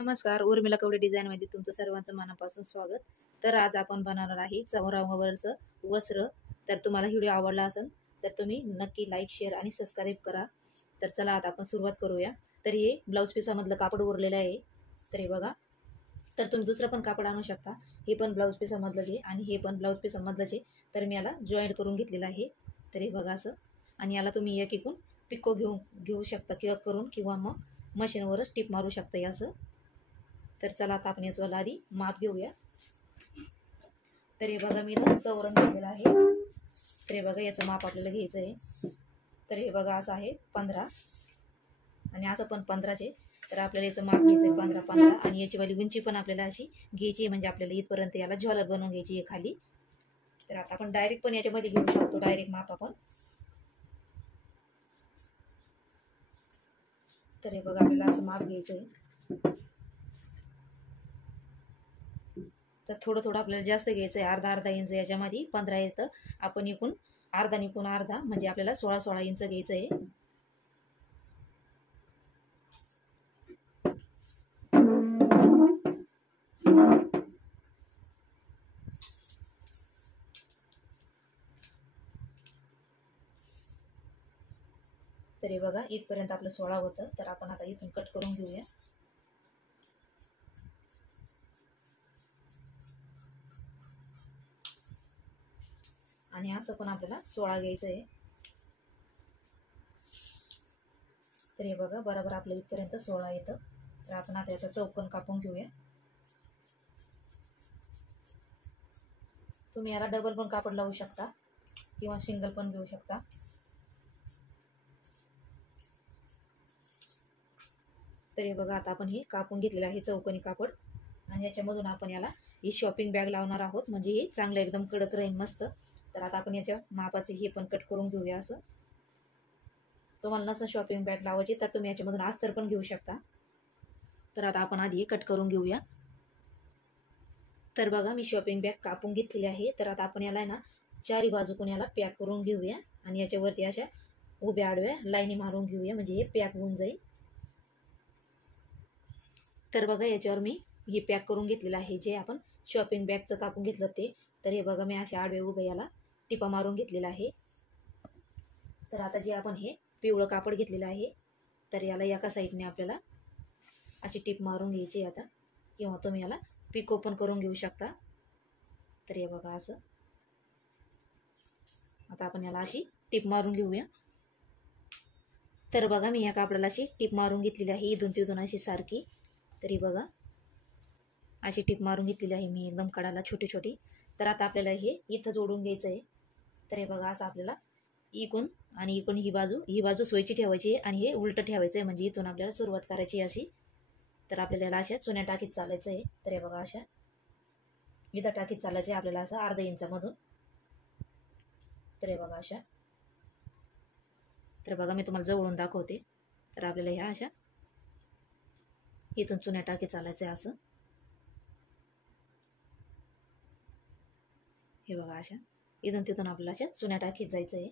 नमस्कार, उर्मिला कवडे डिझाईनमध्ये तुमचं सर्वांचं मनापासून स्वागत. तर आज आपण बनवणार आहे चौरंगावरचं वस्त्र. तर तुम्हाला व्हिडिओ आवडला असेल तर तुम्ही नक्की लाईक, शेअर आणि सबस्क्राईब करा. तर चला आता आपण सुरुवात करूया. तर हे ब्लाऊज पिसामधलं कापड उरलेलं आहे. तर हे बघा. तर तुम्ही दुसरं पण कापड आणू शकता. हे पण ब्लाऊज पिसामधलंच आहे आणि हे पण ब्लाऊज पिसामधलंच आहे. तर मी याला जॉईंट करून घेतलेलं आहे. तर हे बघा असं. आणि याला तुम्ही एक एकूण पिको घेऊ शकता किंवा मग मशीनवरच टिप मारू शकता. हे असं. तर चला आता आपण याचं आधी माप घेऊया. तर हे बघा मी इथं चौरंग घेतलेलं आहे. तर हे बघा याचं माप आपल्याला घ्यायचं आहे. तर हे बघा असं आहे 15 आणि असं पण 15चे. तर आपल्याला याचं माप घ्यायचं आहे 15 आणि याची वाली उंची पण आपल्याला अशी घ्यायची आहे, म्हणजे आपल्याला इथपर्यंत याला झॉलर बनवून घ्यायची आहे खाली. तर आता आपण डायरेक्ट पण याच्यामध्ये घेऊ शकतो, डायरेक्ट माप आपण. तर हे बघा आपल्याला असं माप घ्यायचं आहे. तर थोडं थोडं आपल्याला जास्त घ्यायचं आहे, अर्धा इंच. याच्यामध्ये 15 येतं, आपण इकून अर्धा म्हणजे आपल्याला 16 इंच घ्यायचं आहे. तर हे बघा इथपर्यंत आपलं 16 होतं. तर आपण आता इथून कट करून घेऊया. आणि असं पण आपल्याला 16 घ्यायचं आहे. तर हे बघा बरोबर आपल्या इथपर्यंत 16 येतं. तर आपण आता याचा चौकोन कापून घेऊया. तुम्ही याला डबल पण कापड लावू शकता किंवा सिंगल पण घेऊ शकता. तर हे बघा आता आपण हे कापून घेतलेलं आहे चौकोनी कापड आणि याच्यामधून आपण याला ही शॉपिंग बॅग लावणार आहोत, म्हणजे हे चांगलं एकदम कडक राहील मस्त. तर आता आपण याच्या मापाचे हे पण कट करून घेऊया. असं तुम्हाला नसं शॉपिंग बॅग लावायची तर तुम्ही याच्यामधून अस्तर पण घेऊ शकता. तर आता आपण आधी कट करून घेऊया. तर बघा मी शॉपिंग बॅग कापून घेतलेली आहे. तर आता आपण याला ना चारी बाजूकडून याला पॅक करून घेऊया आणि याच्यावरती अशा उभ्या आडव्या लाईनी मारून घेऊया, म्हणजे हे पॅक होऊन जाईल. तर बघा याच्यावर मी हे पॅक करून घेतलेलं आहे, जे आपण शॉपिंग बॅगचं कापून घेतलं ते. तर हे बघा मी अशा आडव्या उभ्या याला टिपा मारून घेतलेला आहे. तर आता जे आपण हे पिवळं कापड घेतलेलं आहे, तर याला एका साईडने आपल्याला अशी टिप मारून घ्यायची आता, किंवा तुम्ही याला पिको पण करून घेऊ शकता. तर हे बघा असं. आता आपण याला अशी टिप मारून घेऊया. तर बघा मी या कापडाला अशी टिप मारून घेतलेली आहे, इथून तिथून अशी सारखी. तरी बघा अशी टिप मारून घेतलेली आहे मी एकदम कडाला छोटी छोटी. तर आता आपल्याला हे इथं जोडून घ्यायचं आहे. तर हे बघा असं आपल्याला इकून आणि इकून ही बाजू सोयीची ठेवायची आहे आणि हे उलटं ठेवायचं आहे, म्हणजे इथून आपल्याला सुरुवात करायची अशी. तर आपल्याला याला अशा चुन्या टाकीत चालायचं आहे. तर हे बघा अशा इथं टाकीत चालायचं आहे आपल्याला असं अर्ध्या इंचामधून. तर हे बघा अशा. तर बघा मी तुम्हाला जवळून दाखवते. तर आपल्याला ह्या अशा इथून चुन्या टाकीत चालायचं आहे असं. हे बघा अशा इथून तिथून आपल्याला अशा चुन्या टाकीत जायचं आहे.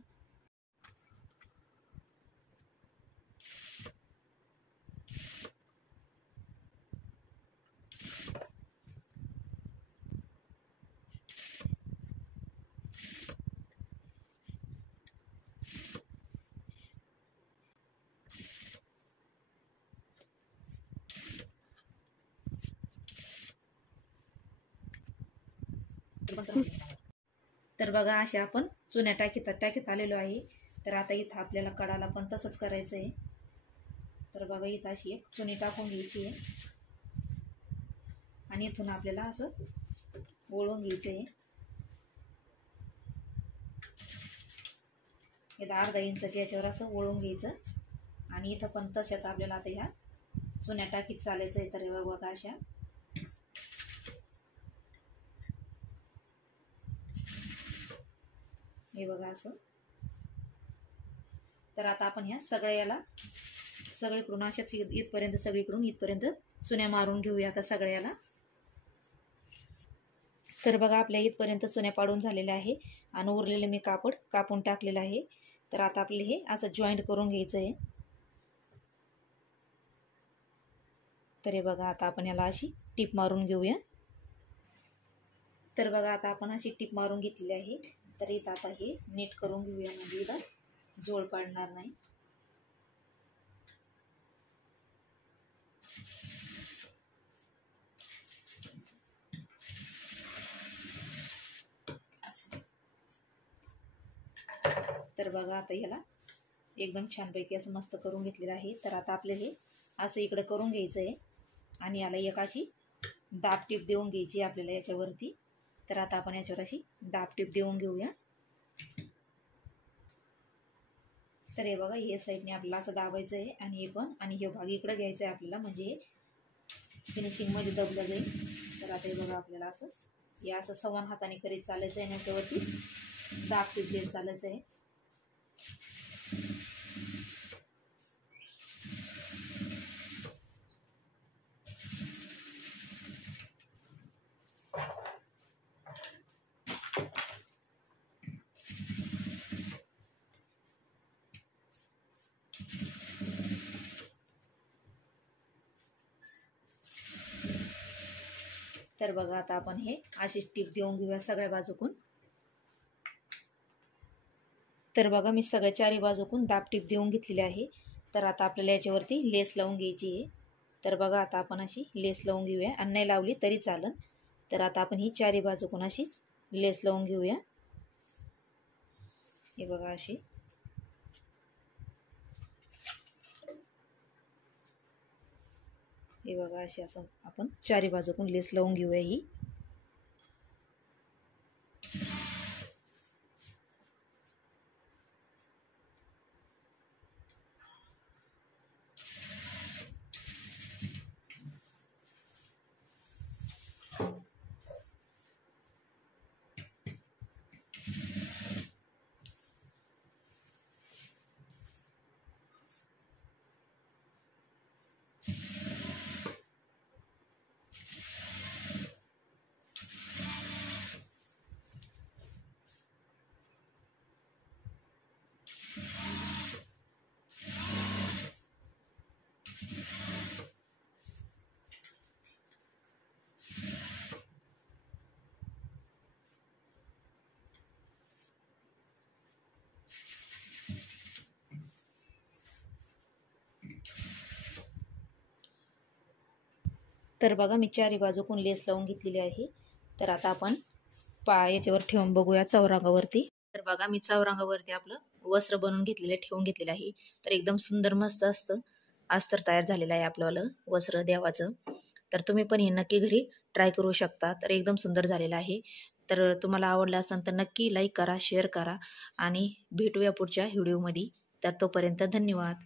तर बघा अशा आपण चुन्या टाकीत आलेलो आहे. तर आता इथं आपल्याला कडाला पण तसंच करायचं आहे. तर बघा इथं अशी एक चुनी टाकून घ्यायची आहे आणि इथून आपल्याला असं वळून घ्यायचं आहे. इथं अर्धा इंचाच्या याच्यावर असं वळून घ्यायचं आणि इथं पण तशाच आपल्याला आता ह्या चुन्या टाकीत चालायचं आहे. तर बघा अशा. हे बघा असं. तर आता आपण ह्या सगळीकडून अशाच इथपर्यंत चुन्या मारून घेऊया आता सगळ्याला. तर बघा आपल्या इथपर्यंत चुन्या पाडून झालेल्या आहे आणि उरलेले मी कापड कापून टाकलेलं आहे. तर आता आपले हे असं जॉईंट करून घ्यायचं आहे. तर हे बघा आता आपण याला अशी टीप मारून घेऊया. तर बघा आता आपण अशी टीप मारून घेतलेली आहे. तर इथं आता हे नीट करून घेऊया, म्हणजे इथं जोड पाडणार नाही. तर बघा आता ह्याला एकदम छानपैकी असं मस्त करून घेतलेलं आहे. तर आता आपल्याला हे असं इकडं करून घ्यायचं आहे आणि याला एक अशी दाब टीप देऊन घ्यायची आपल्याला याच्यावरती. तर आता आपण याच्यावर अशी दाब टीप देऊन घेऊया. तर हे बघा हे साईडने आपल्याला असं दाबायचं आहे आणि हे पण, आणि हे भाग इकडं घ्यायचं आहे आपल्याला, म्हणजे फिनिशिंगमध्ये दबलं जाईल. तर आता हे बघा आपल्याला असं हे असं समान हाताने करीत चालायचं आहे, याच्यावरती दाब टीप देत चालायचं आहे. तर बघा आता आपण हे अशीच टीप देऊन घेऊया सगळ्या बाजूकून. तर बघा मी सगळ्या चारी बाजूकून दाब टीप देऊन घेतलेली आहे. तर आता आपल्याला याच्यावरती लेस लावून घ्यायची आहे. तर बघा आता आपण अशी लेस लावून घेऊया, आणि नाही लावली तरी चालेल. तर आता आपण ही चारी बाजूकून अशीच लेस लावून घेऊया. हे बघा अशी. हे बघा अशी असं आपण चारी बाजूकून लेस लावून घेऊया ही. तर बघा मी चारी बाजूकून लेस लावून घेतलेली आहे. तर आता आपण याच्यावर ठेवून बघूया चौरंगावरती. तर बघा मी चौरंगावरती आपलं वस्त्र बनवून ठेवून घेतलेलं आहे. तर एकदम सुंदर मस्त अस्तर तयार झालेलं आहे आपलं वस्त्र देवाचं. तर तुम्ही पण हे नक्की घरी ट्राय करू शकता. तर एकदम सुंदर झालेलं आहे. तर तुम्हाला आवडलं असेल तर नक्की लाईक करा, शेअर करा, आणि भेटूया पुढच्या व्हिडिओमध्ये. तर तोपर्यंत धन्यवाद.